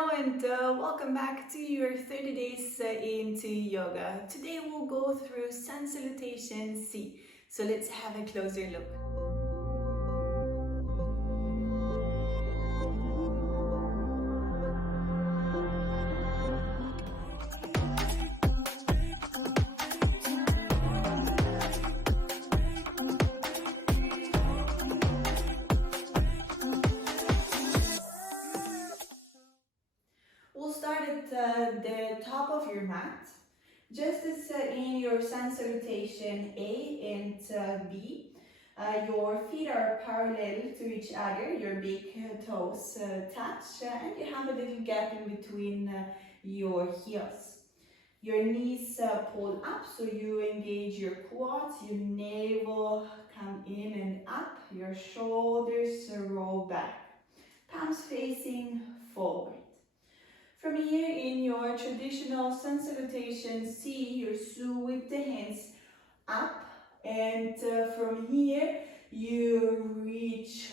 Hello and welcome back to your 30 days into yoga. Today we'll go through Sun Salutation C. So let's have a closer look. We'll start at the top of your mat. Just as in your Sun Salutation A and B, your feet are parallel to each other, your big toes touch, and you have a little gap in between your heels. Your knees pull up, so you engage your quads, your navel come in and up, your shoulders roll back, palms facing forward. From here, in your traditional Sun Salutation C, you sweep the hands up, and from here, you reach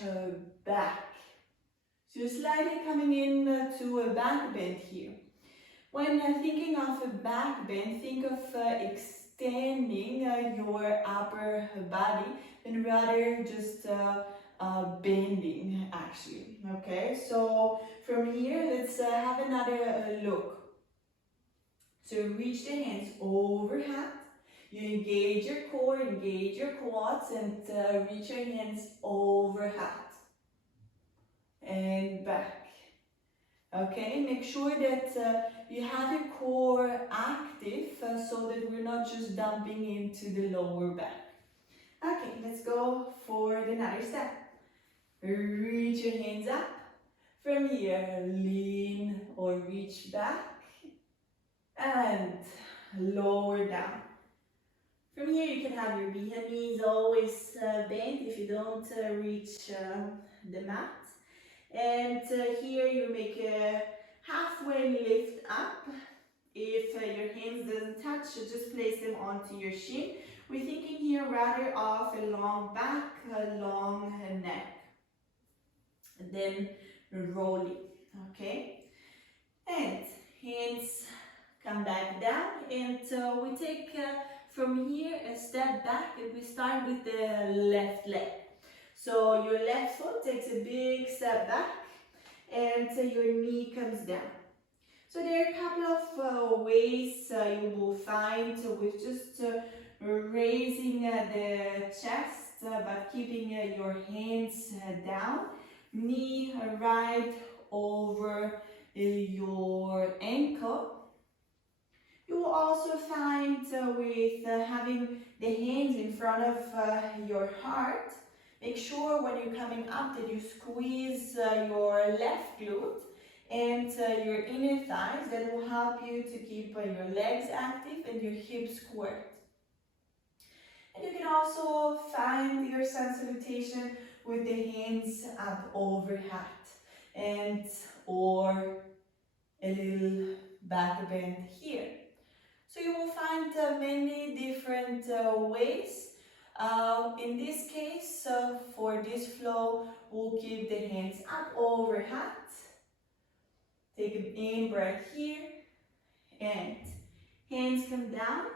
back. So you're slightly coming in to a back bend here. When thinking of a back bend, think of extending your upper body and rather just bending actually. Okay, so from here, let's have another look. So reach the hands overhead. You engage your core, engage your quads, and reach your hands overhead and back. Okay, make sure that you have your core active so that we're not just dumping into the lower back. Okay, let's go for another step. Reach your hands up. From here, lean or reach back and lower down. From here, you can have your knees always bent if you don't reach the mat. And here you make a halfway lift up. If your hands doesn't touch, just place them onto your shin. We're thinking here rather of a long back, a long neck. And then rolling, okay? And hands come back down, and we take from here a step back, and we start with the left leg. So your left foot takes a big step back, and your knee comes down. So there are a couple of ways you will find with just raising the chest, but keeping your hands down. Knee right over your ankle. You will also find with having the hands in front of your heart. Make sure when you're coming up that you squeeze your left glute and your inner thighs. That will help you to keep your legs active and your hips squared. And you can also find your Sun Salutation with the hands up overhead and or a little back bend here. So you will find many different ways. In this case, for this flow, we'll keep the hands up overhead. Take an in breath here, and hands come down.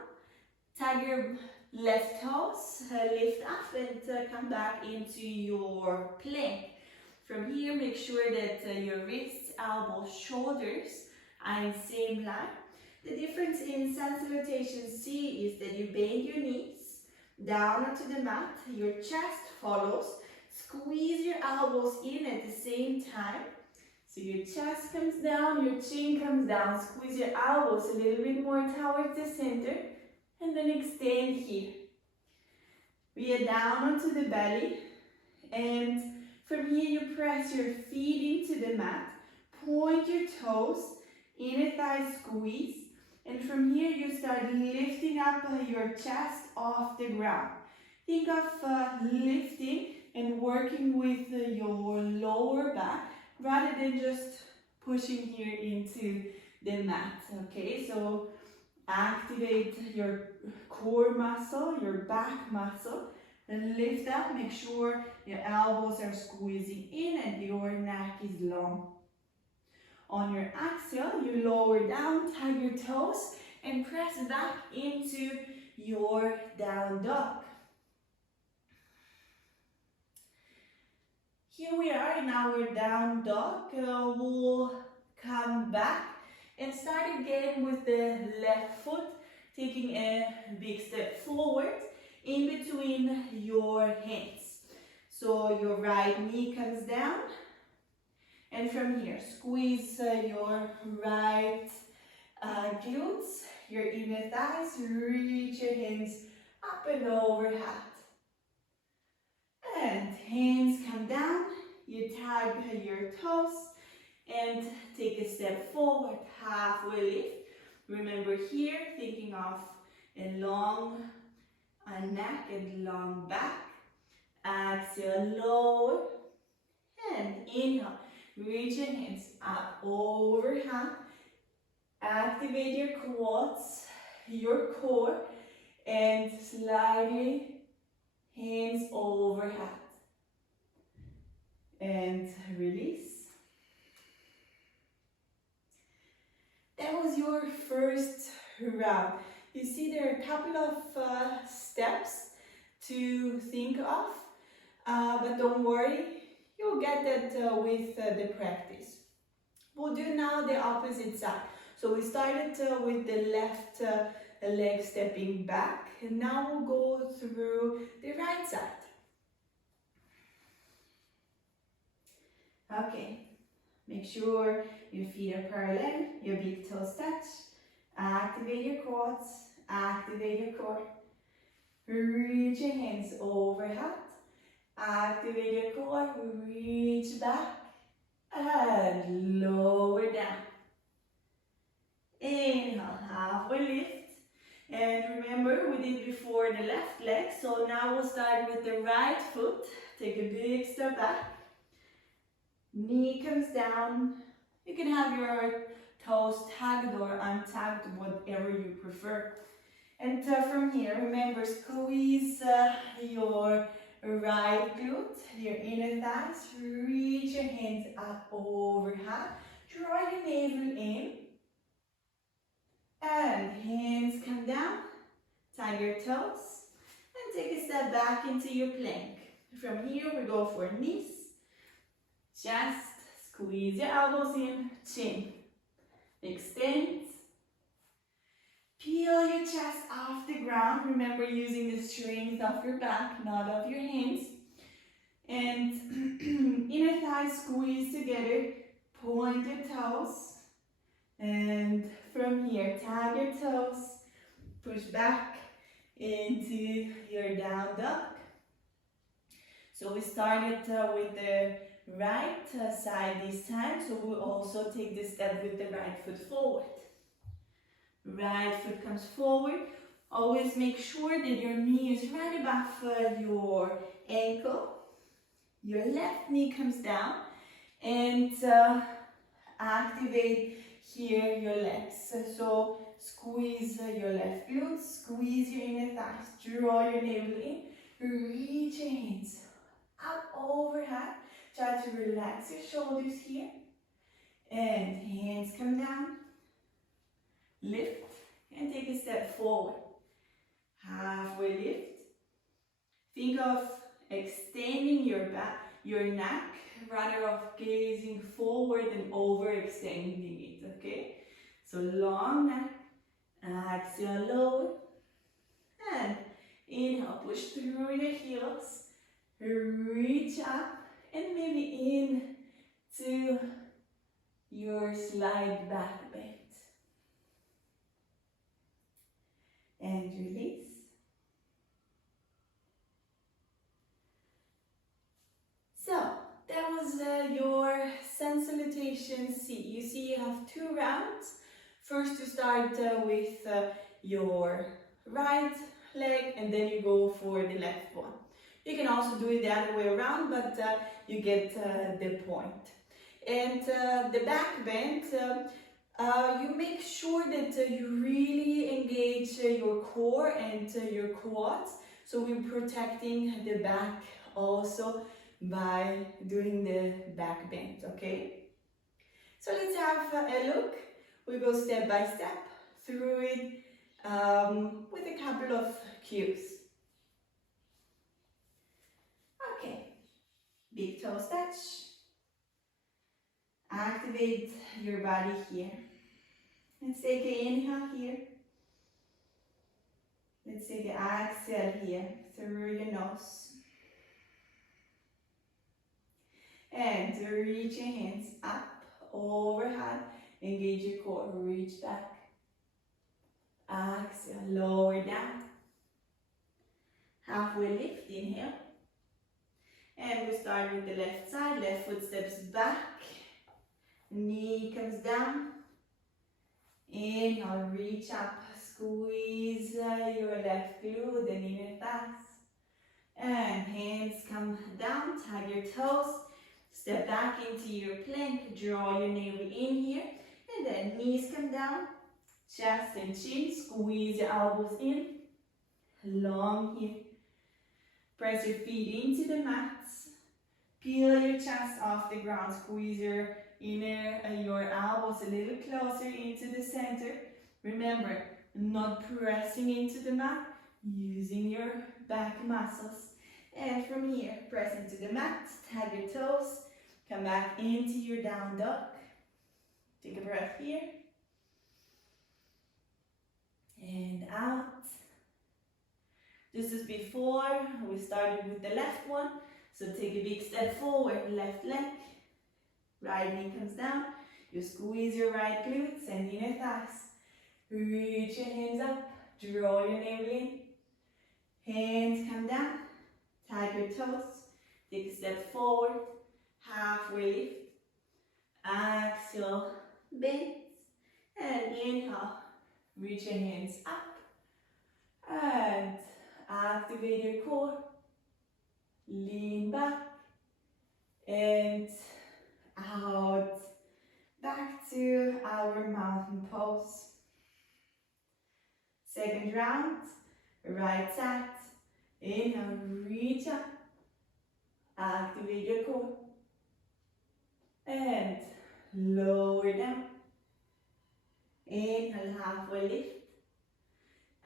Tag your left toes, lift up, and come back into your plank. From here, make sure that your wrists, elbows, shoulders are in the same line. The difference in Sun Salutation C is that you bend your knees down onto the mat, your chest follows, squeeze your elbows in at the same time. So your chest comes down, your chin comes down, squeeze your elbows a little bit more towards the center, and then extend here. We are down onto the belly, and from here you press your feet into the mat, point your toes, inner thigh squeeze, and from here you start lifting up your chest off the ground. Think of lifting and working with your lower back rather than just pushing here into the mat, okay? So activate your core muscle, your back muscle, and lift up. Make sure your elbows are squeezing in and your neck is long. On your exhale, you lower down, tag your toes, and press back into your down dog. Here we are in our down dog. We'll come back and start again with the left foot, taking a big step forward in between your hands. So your right knee comes down, and from here, squeeze your right glutes, your inner thighs, reach your hands up and overhead. And hands come down, you tag your toes and take a step forward, halfway lift. Remember here, thinking of a long neck and long back. Exhale, lower and inhale. Reach your hands up overhead. Activate your quads, your core, and slightly hands overhead. And release. That was your first round. You see there are a couple of steps to think of, but don't worry, you'll get that with the practice. We'll do now the opposite side. So we started with the left leg stepping back, and now we'll go through the right side. Okay, make sure your feet are parallel, your big toes touch. Activate your quads, activate your core. Reach your hands overhead. Activate your core, reach back and lower down. Inhale, halfway lift. And remember, we did before the left leg, so now we'll start with the right foot. Take a big step back. Knee comes down. You can have your toes tagged or untagged, whatever you prefer. And from here, remember, squeeze your right glute, your inner thighs. Reach your hands up overhead. Draw your navel in. And hands come down. Tag your toes. And take a step back into your plank. From here, we go for knees. Chest. Squeeze your elbows in. Chin. Extend. Peel your chest off the ground. Remember, using the strength of your back, not of your hands. And inner thighs squeeze together. Point your toes. And from here, tag your toes. Push back into your down dog. So we started with the right side this time. So we'll also take this step with the right foot forward. Right foot comes forward. Always make sure that your knee is right above your ankle. Your left knee comes down and activate here your legs. So squeeze your left glutes, squeeze your inner thighs, draw your navel in, reach your hands up overhead. Try to relax your shoulders here. And hands come down. Lift and take a step forward. Halfway lift. Think of extending your back, your neck, rather of gazing forward and overextending it, okay? So long neck, exhale, lower, and inhale, push through your heels, reach up, and maybe in to your slide back bend. And release. So that was your Salutation C. You see you have 2 rounds. First you start with your right leg and then you go for the left one. You can also do it the other way around, but you get the point. And the back bend, you make sure that you really engage your core and your quads. So we're protecting the back also by doing the back bend, okay? So let's have a look. We go step by step through it with a couple of cues. Okay, big toe stretch. Activate your body here. Let's take an inhale here. Let's take an exhale here through your nose. And reach your hands up, overhead, engage your core, reach back. Exhale, lower down. Halfway lift, inhale. And we start with the left side, left foot steps back. Knee comes down. Inhale, reach up, squeeze your left glute, the inner thighs. And hands come down, tag your toes. Step back into your plank, draw your navel in here, and then knees come down, chest and chin, squeeze your elbows in, long here. Press your feet into the mats, peel your chest off the ground, squeeze your your elbows a little closer into the center. Remember, not pressing into the mat, using your back muscles. And from here, press into the mat, tag your toes, come back into your down dog. Take a breath here. And out. Just as before, we started with the left one. So take a big step forward, left leg. Right knee comes down. You squeeze your right glutes and inner thighs. Reach your hands up, draw your navel in. Hands come down. Tag your toes, take a step forward, halfway lift, exhale, bend, and inhale, reach your hands up, and activate your core, lean back, and out, back to our mountain pose. Second round, right side. Inhale, reach up, activate your core, and lower down. Inhale, halfway lift,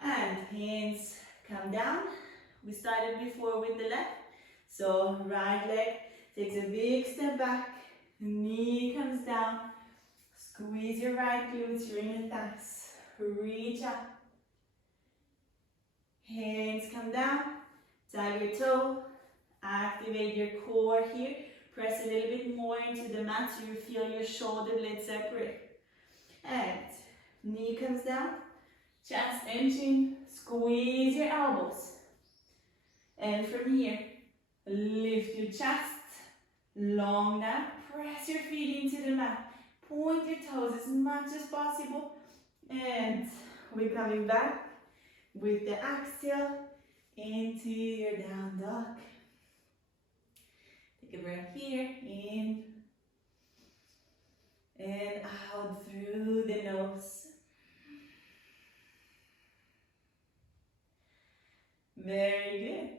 and hands come down. We started before with the left, so right leg takes a big step back, knee comes down, squeeze your right glutes, your inner thighs, reach up, hands come down. Tag your toe, activate your core here. Press a little bit more into the mat so you feel your shoulder blades separate. And knee comes down, chest and chin, squeeze your elbows. And from here, lift your chest, long neck, press your feet into the mat. Point your toes as much as possible. And we're coming back with the exhale into your down dog. Take a breath here, in and out through the nose. Very good.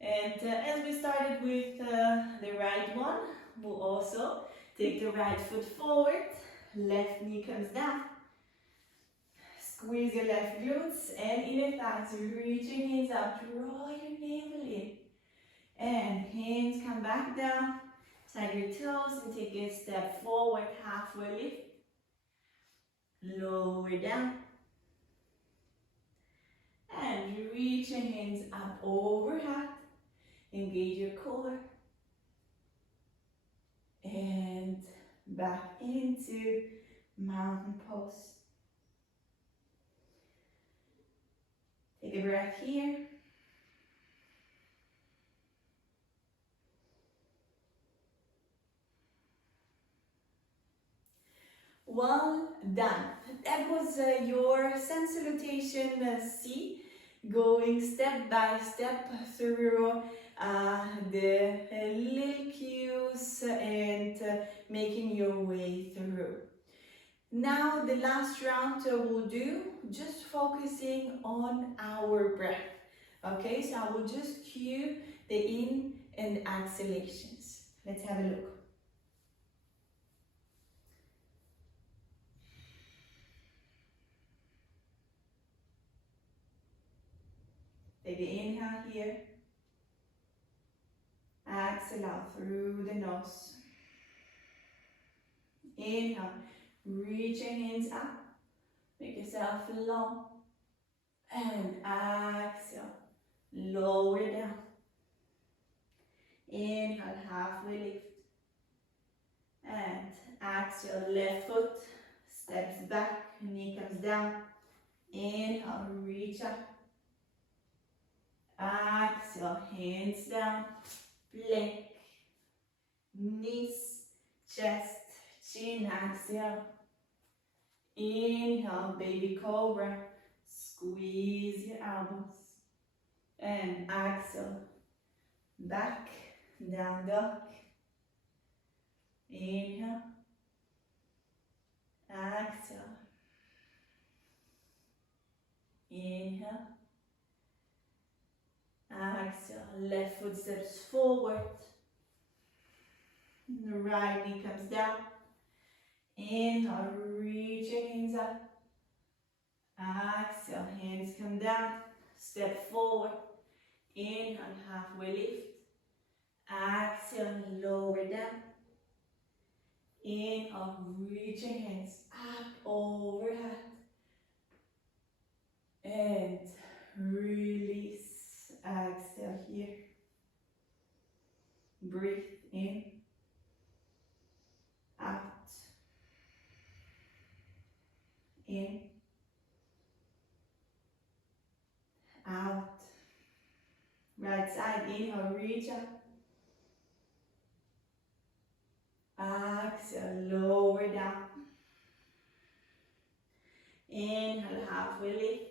And as we started with the right one, we'll also take the right foot forward, left knee comes down. Squeeze your left glutes and inner thighs. Reach your hands up. Draw your navel in. And hands come back down. Tag your toes and take a step forward. Halfway lift. Lower down. And reach your hands up overhead. Engage your core. And back into mountain pose. Take a breath here. Well done. That was your Sun Salutation C, going step by step through the little cues and making your way through. Now the last round we'll do just focusing on our breath. Okay, so I will just cue the in and exhalations. Let's have a look. Take an inhale here. Exhale out through the nose. Inhale, reach your hands up. Make yourself long. And exhale, lower down. Inhale, halfway lift. And exhale, left foot steps back, knee comes down. Inhale, reach up. Exhale, hands down, plank, knees, chest, chin, exhale. Inhale, baby cobra, squeeze your elbows. And exhale, back, down dog. Inhale, exhale. Inhale, exhale. Left foot steps forward. The right knee comes down. Inhale, reach your hands up. Exhale, hands come down. Step forward. Inhale, halfway lift. Exhale, lower down. Inhale, reach your hands up overhead. And release. Exhale here. Breathe in. Out. In. Out. Right side, inhale, reach up. Exhale, lower down. Inhale, halfway lift.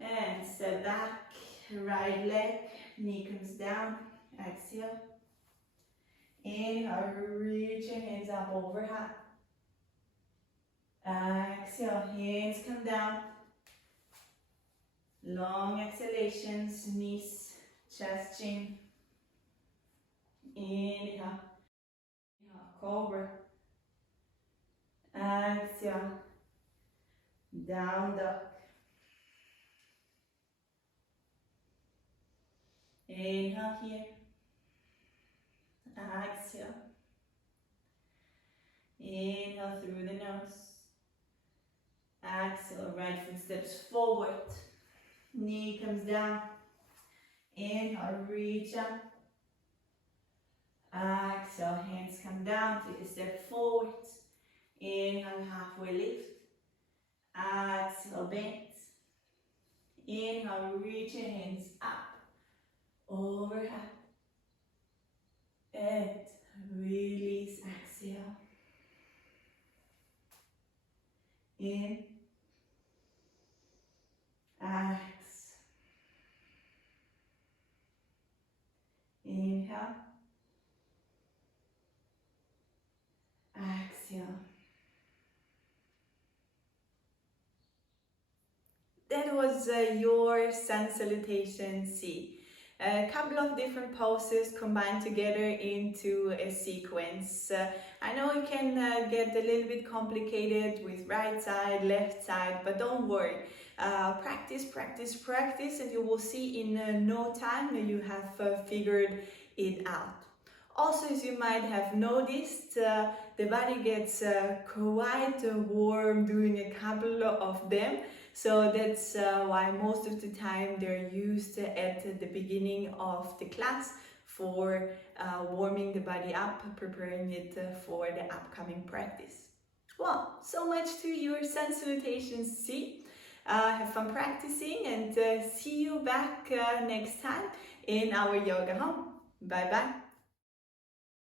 And step back, right leg, knee comes down. Exhale. Inhale, reach your hands up overhead. Exhale, hands come down. Long exhalations, knees, chest, chin. Inhale. Inhale, cobra. Exhale. Down dog. Inhale here. Exhale. Inhale through the nose. Exhale, right foot steps forward. Knee comes down. Inhale, reach up. Exhale, hands come down. Take a step forward. Inhale, halfway lift. Exhale, bend. Inhale, reach your hands up. Overhead. And release. Exhale. In. Exhale. Inhale. Exhale. That was your Sun Salutation C. A couple of different poses combined together into a sequence. I know it can get a little bit complicated with right side, left side, but don't worry. Practice, practice, practice, and you will see in no time you have figured it out. Also, as you might have noticed, the body gets quite warm doing a couple of them. So that's why most of the time they're used at the beginning of the class for warming the body up, preparing it for the upcoming practice. Well, so much to your Sun Salutation C. Have fun practicing and see you back next time in our yoga home. Bye bye.